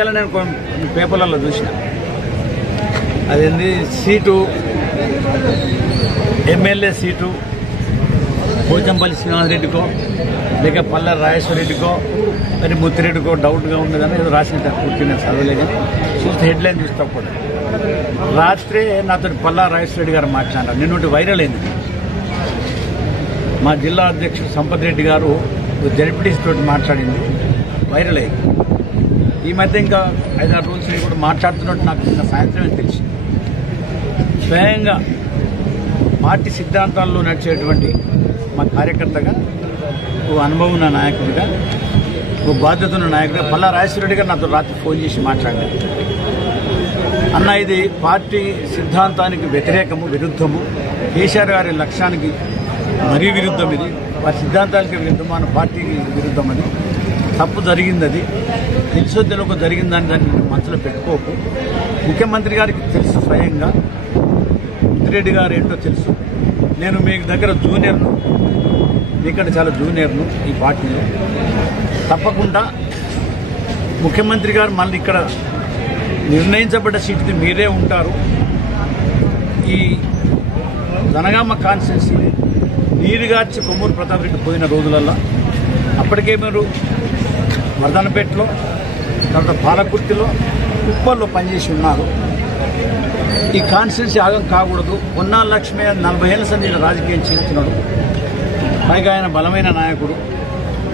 ఇవాళ నేను కొన్ని పేపర్లలో చూసిన అదేంది సీటు ఎమ్మెల్యే సీటు పోచంపల్లి శ్రీనివాసరెడ్డికో లేక పల్ల రాజేశ్వరరెడ్డికో మరి ముత్తిరెడ్డికో డౌట్గా ఉండదని ఏదో రాసిన పూర్తి నేను చదవలే కానీ చూస్తే హెడ్లైన్ చూస్తప్పుడు రాత్రే నాతో పల్లా రాజేశ్వరరెడ్డి గారు మాట్లాడారు. నిన్నటి వైరల్ అయింది. మా జిల్లా అధ్యక్షుడు సంపత్ రెడ్డి గారు జడ్పీటీసీ తోటి మాట్లాడింది, వైరల్ అయింది. ఈ మధ్య ఇంకా 5-6 రోజుల నుంచి కూడా మాట్లాడుతున్నట్టు నాకు నిన్న సాయంత్రమే తెలిసింది. స్వయంగా పార్టీ సిద్ధాంతాల్లో నడిచేటువంటి మా కార్యకర్తగా, ఓ అనుభవం ఉన్న నాయకుడిగా, ఓ బాధ్యత ఉన్న నాయకుడిగా పల్లా రాజేశ్వరరెడ్డి గారు నాతో రాత్రి ఫోన్ చేసి మాట్లాడారు. అన్న, ఇది పార్టీ సిద్ధాంతానికి వ్యతిరేకము, విరుద్ధము, కేసీఆర్ గారి లక్ష్యానికి మరీ విరుద్ధం, ఇది వారి సిద్ధాంతానికి విరుద్ధం, మన పార్టీకి విరుద్ధం, అది తప్పు జరిగింది, అది తెలుసో తెలియక జరిగిందని దాన్ని మనసులో పెట్టుకోకు. ముఖ్యమంత్రి గారికి తెలుసు, స్వయంగా ముత్తిరెడ్డి గారు ఏంటో తెలుసు. నేను మీ దగ్గర జూనియర్ను, మీకంటే చాలా జూనియర్ను ఈ పార్టీలో. తప్పకుండా ముఖ్యమంత్రి గారు మళ్ళీ ఇక్కడ నిర్ణయించబడ్డ సీటుకి మీరే ఉంటారు. ఈ జనగామ కాన్స్టిట్యున్సీ నీరుగార్చి కొమ్మూరు ప్రతాప్ రెడ్డి పోయిన రోజులల్లో అప్పటికే మీరు వర్ధనపేటలో, తర్వాత పాలకుర్తిలో, కుప్పల్లో పనిచేసి ఉన్నారు. ఈ కాన్స్టిట్యున్సీ ఆగం కాకూడదు. పొన్నాల లక్ష్మీ 40 ఏళ్ల సంది రాజకీయం చేస్తున్నాడు. పైగా ఆయన బలమైన నాయకుడు.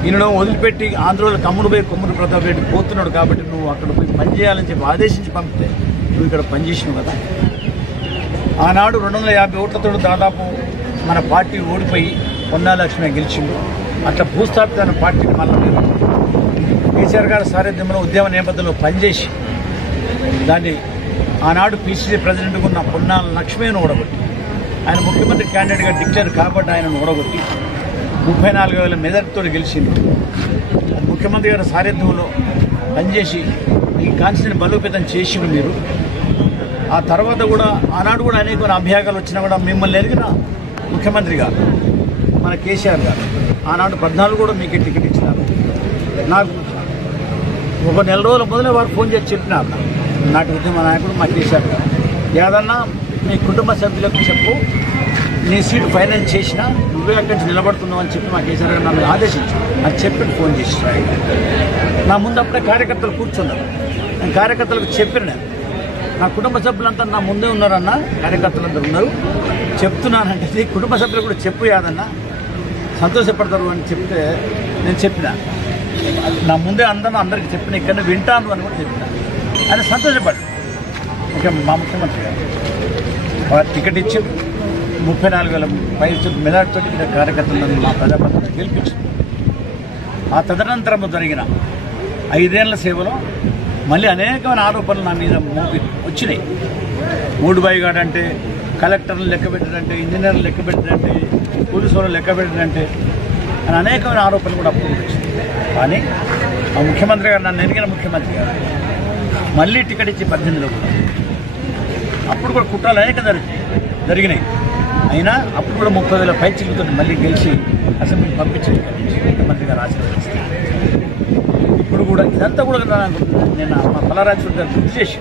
ఈయనను వదిలిపెట్టి ఆంధ్రలో కమ్ముడు పోయి కొమ్మూరు ప్రతాప్ రెడ్డి పోతున్నాడు. కాబట్టి నువ్వు అక్కడ పోయి పనిచేయాలని చెప్పి ఆదేశించి పంపితే నువ్వు ఇక్కడ పనిచేసినావు కదా. ఆనాడు 250 ఓట్లతో దాదాపు మన పార్టీ ఓడిపోయి పొన్నాల లక్ష్మి గెలిచిండు. అట్లా భూస్థాపిత పార్టీని మళ్ళీ మీరు కేసీఆర్ గారి సారథ్యంలో ఉద్యమ నేపథ్యంలో పనిచేసి దాన్ని ఆనాడు పీసీసీ ప్రెసిడెంట్గా ఉన్న పొన్నాల లక్ష్మిని ఓడగొట్టి, ఆయన ముఖ్యమంత్రి క్యాండిడేట్గా డిక్లేర్ కాబట్టి ఆయనను ఓడగొట్టి 34,000 మెజార్టీతో గెలిచిండు. ముఖ్యమంత్రి గారి సారథ్యంలో పనిచేసి ఈ కాన్స్టిట్యూషన్ బలోపేతం చేసిండు మీరు. ఆ తర్వాత కూడా ఆనాడు కూడా అనేక అభ్యాగాలు వచ్చినా కూడా మిమ్మల్ని ఎరిగిన ముఖ్యమంత్రి గారు మన కేసీఆర్ గారు ఆనాడు 14 కూడా మీకే టికెట్ ఇచ్చినారు. నాకు ఒక నెల రోజుల మొదలే వారు ఫోన్ చేసి చెప్పినారు, నాటి ఉద్యమ నాయకుడు మా కేసీఆర్ గారు, ఏదన్నా మీ కుటుంబ సభ్యులకు చెప్పు, నీ సీటు ఫైనాన్స్ చేసినా నువ్వే అక్కడి నుంచి నిలబడుతున్నావు అని చెప్పి మా కేసీఆర్ గారు నన్ను ఆదేశించు అని చెప్పి ఫోన్ చేసి నా ముందు అప్పుడే కార్యకర్తలు కూర్చున్నారు. నేను కార్యకర్తలకు చెప్పిన, నా కుటుంబ సభ్యులంతా నా ముందే ఉన్నారన్న, కార్యకర్తలందరూ ఉన్నారు, చెప్తున్నానంటే నీ కుటుంబ సభ్యులు కూడా చెప్పు యాదన్నా, సంతోషపడతారు అని చెప్తే నేను చెప్పిన, నా ముందే అందరికి చెప్పిన, ఇక్కడ వింటాను అని కూడా చెప్పిన. ఆయన సంతోషపడ్డాడు. మా ముఖ్యమంత్రి గారు వారు టికెట్ ఇచ్చి 34,000 మెజార్టీతో కార్యకర్తలను మా ప్రజాప్రతినిధులు గెలిపించారు. ఆ తదనంతరం జరిగిన 5 ఏళ్ల సేవలో మళ్ళీ అనేకమైన ఆరోపణలు నా మీద వచ్చినాయి. మూడుబాయిగాడు అంటే, కలెక్టర్లు లెక్క పెట్టారంటే, ఇంజనీర్లు లెక్క పెట్టారంటే, పోలీసు వాళ్ళు లెక్క పెట్టారంటే అని అనేకమైన ఆరోపణలు కూడా అప్పుడు వచ్చినాయి. కానీ ఆ ముఖ్యమంత్రి గారు, నన్ను ఎరిగిన ముఖ్యమంత్రి గారు మళ్ళీ టికెట్ ఇచ్చి 18లో కూడా అప్పుడు కూడా కుట్రలు అనేక జరిగినాయి. అయినా అప్పుడు కూడా 30,000 పైచిలతో మళ్ళీ గెలిచి అసెంబ్లీకి పంపించారు ముఖ్యమంత్రి గారు ఆశీర్వదిస్తారు. ఇప్పుడు కూడా ఇదంతా కూడా నేను మా పల్లారాజు గారు గుర్తు చేసి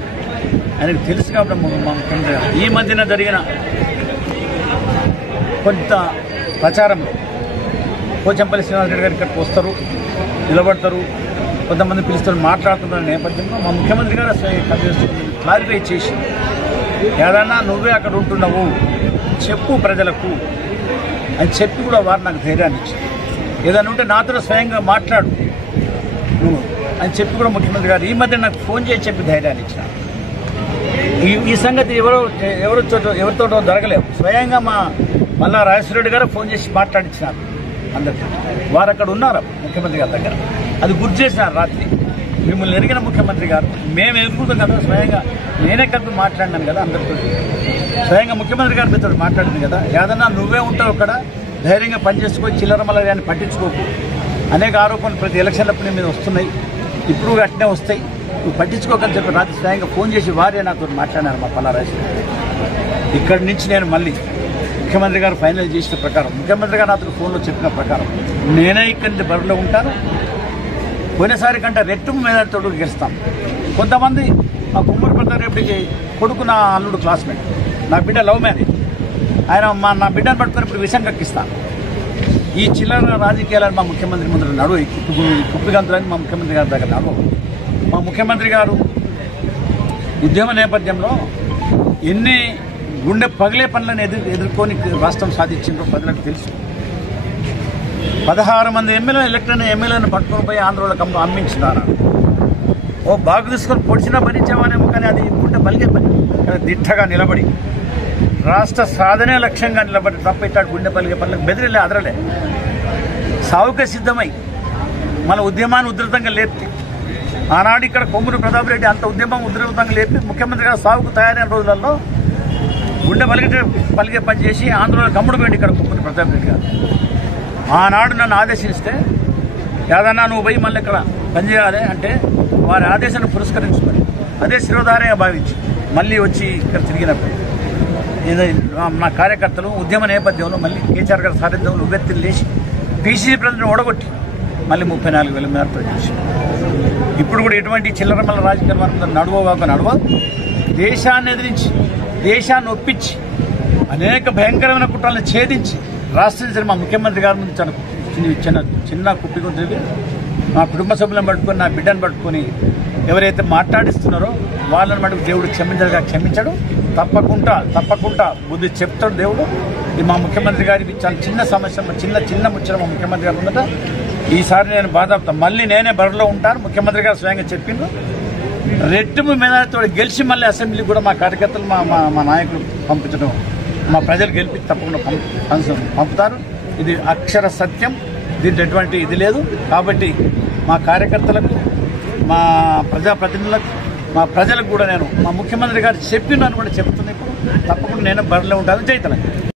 ఆయనకు తెలుసు కాబట్టి మా ముఖ్యమంత్రి గారు ఈ మధ్యన జరిగిన కొంత ప్రచారంలో పోచంపల్లి శ్రీనివాసరెడ్డి గారు ఇక్కడికి వస్తారు, నిలబడతారు, కొంతమంది పిలుస్తారు, మాట్లాడుతున్న నేపథ్యంలో మా ముఖ్యమంత్రి గారు క్లారిఫై చేసి, ఏదన్నా నువ్వే అక్కడ ఉంటున్నావు చెప్పు ప్రజలకు అని చెప్పి కూడా వారు నాకు ధైర్యాన్ని ఇచ్చారు. ఏదైనా ఉంటే నాతో స్వయంగా మాట్లాడు నువ్వు అని చెప్పి కూడా ముఖ్యమంత్రి గారు ఈ మధ్య నాకు ఫోన్ చేసి చెప్పి ధైర్యాన్ని ఇచ్చారు. ఈ సంగతి ఎవరితో జరగలేవు. స్వయంగా మా మల్లా రాజేశ్వరరెడ్డి గారు ఫోన్ చేసి మాట్లాడించినారు అందరికీ. వారు అక్కడ ఉన్నారు ముఖ్యమంత్రి గారి దగ్గర. అది గుర్తు చేసినారు రాత్రి. మిమ్మల్ని ఎరిగిన ముఖ్యమంత్రి గారు మేము ఎదుర్కొంటాం కదా, స్వయంగా నేనే కలిపి మాట్లాడినాను కదా అందరితో, స్వయంగా ముఖ్యమంత్రి గారి మీతో మాట్లాడింది కదా. ఏదన్నా నువ్వే ఉంటావు అక్కడ, ధైర్యంగా పనిచేసుకొని చిల్లరమల్లని పట్టించుకోకు. అనేక ఆరోపణలు ప్రతి ఎలక్షన్లప్పుడు మీద వస్తున్నాయి, ఇప్పుడు అట్నే వస్తాయి, నువ్వు పట్టించుకోకని చెప్పి రాత్రి స్వయంగా ఫోన్ చేసి వారే నాతో మాట్లాడారు మా పల్లారాజు. ఇక్కడి నుంచి నేను మళ్ళీ ముఖ్యమంత్రి గారు ఫైనల్ చేసిన ప్రకారం, ముఖ్యమంత్రి గారు నాతో ఫోన్లో చెప్పిన ప్రకారం నేనే ఇక్కడి నుంచి బరిలో ఉంటాను. పోయినసారి కంటే రెట్టింపు మెజార్టీతో గెలుస్తాం. కొంతమంది మా కొమ్మూరు ప్రతాపరెడ్డికి కొడుకు నా అల్లుడు క్లాస్మేట్, నా బిడ్డ లవ్ మ్యారేజ్, ఆయన నా బిడ్డను పట్టుకొని ఇప్పుడు విషం కక్కిస్తాను. ఈ చిల్లర రాజకీయాలను మా ముఖ్యమంత్రి ముందు నడువు, కుప్పిగంతులని మా ముఖ్యమంత్రి గారి దగ్గర నడువు. మా ముఖ్యమంత్రి గారు ఉద్యమ నేపథ్యంలో ఎన్ని గుండె పగిలే పనులను ఎదుర్కొని రాష్ట్రం సాధించిందో ప్రజలకు తెలుసు. 16 మంది ఎమ్మెల్యేలను పట్టుకొని పోయి ఆంధ్రలో అమ్మించినారు. ఓ బాగు తీసుకొని పొడిచినా భరించేవానేమో, కానీ అది గుండె పలిగే పని. దిట్టగా నిలబడి రాష్ట్ర సాధనే లక్ష్యంగా నిలబడి తప్ప ఇట్లా గుండె పలిగే పనులకు బెదిరిలే, అదరలే. సావుకే సిద్ధమై మన ఉద్యమాన్ని ఉధృతంగా లేపి ఆనాడు ఇక్కడ కొమ్మూరు ప్రతాపరెడ్డి అంత ఉద్యమం ఉధృతంగా లేపి ముఖ్యమంత్రి గారు సాగుకు తయారైన రోజులలో గుండె పలిగే పని చేసి ఆంధ్రలో గమ్ముడు పోయింది ఇక్కడ కొమ్మూరు ప్రతాపరెడ్డి గారు. ఆనాడు నన్ను ఆదేశిస్తే ఏదన్నా నువ్వు పోయి మళ్ళీ ఇక్కడ పనిచేయాలి అంటే వారి ఆదేశాన్ని పురస్కరించుకొని అదే శిరోధారంగా భావించి మళ్ళీ వచ్చి ఇక్కడ తిరిగినప్పుడు నా కార్యకర్తలు ఉద్యమ నేపథ్యంలో మళ్ళీ కేసీఆర్ గారి సారథ్యంలో ఉవ్వెత్తులు లేచి పీసీసీ ప్రెసిడెంట్ ఓడగొట్టి మళ్ళీ 34,000 మేరతో చేసి ఇప్పుడు కూడా ఎటువంటి చిల్లరమల్ల రాజకీయ వర్గం నడవ దేశాన్ని ఎదిరించి దేశాన్ని ఒప్పించి అనేక భయంకరమైన కుట్రలను ఛేదించి రాష్ట్రం మా ముఖ్యమంత్రి గారి ముందు చిన్న కుప్పిగుంటుంది. మా కుటుంబ సభ్యులను పట్టుకొని నా బిడ్డను పట్టుకొని ఎవరైతే మాట్లాడిస్తున్నారో వాళ్ళని మటుకు దేవుడు క్షమించడు. తప్పకుండా బుద్ధి చెప్తాడు దేవుడు. ఇది మా ముఖ్యమంత్రి గారికి చాలా చిన్న సమస్య, చిన్న ముచ్చట మా ముఖ్యమంత్రి గారి ముందట. ఈసారి నేను బాధపడతా, మళ్ళీ నేనే బరిలో ఉంటాను. ముఖ్యమంత్రి గారు స్వయంగా చెప్పిండ్రు. రెట్టింపు మెజారిటీతో గెలిచి మళ్ళీ అసెంబ్లీకి కూడా మా కార్యకర్తలు మా నాయకులు పంపించడం, మా ప్రజలు గెలిపి తప్పకుండా పంపుతారు. ఇది అక్షర సత్యం, దీంట్లో ఎటువంటి ఇది లేదు. కాబట్టి మా కార్యకర్తలకు, మా ప్రజాప్రతినిధులకు, మా ప్రజలకు కూడా నేను మా ముఖ్యమంత్రి గారు చెప్పినాను కూడా చెప్తున్నా. ఇప్పుడు తప్పకుండా నేను బరిలో ఉంటాను. జై తెలంగాణ.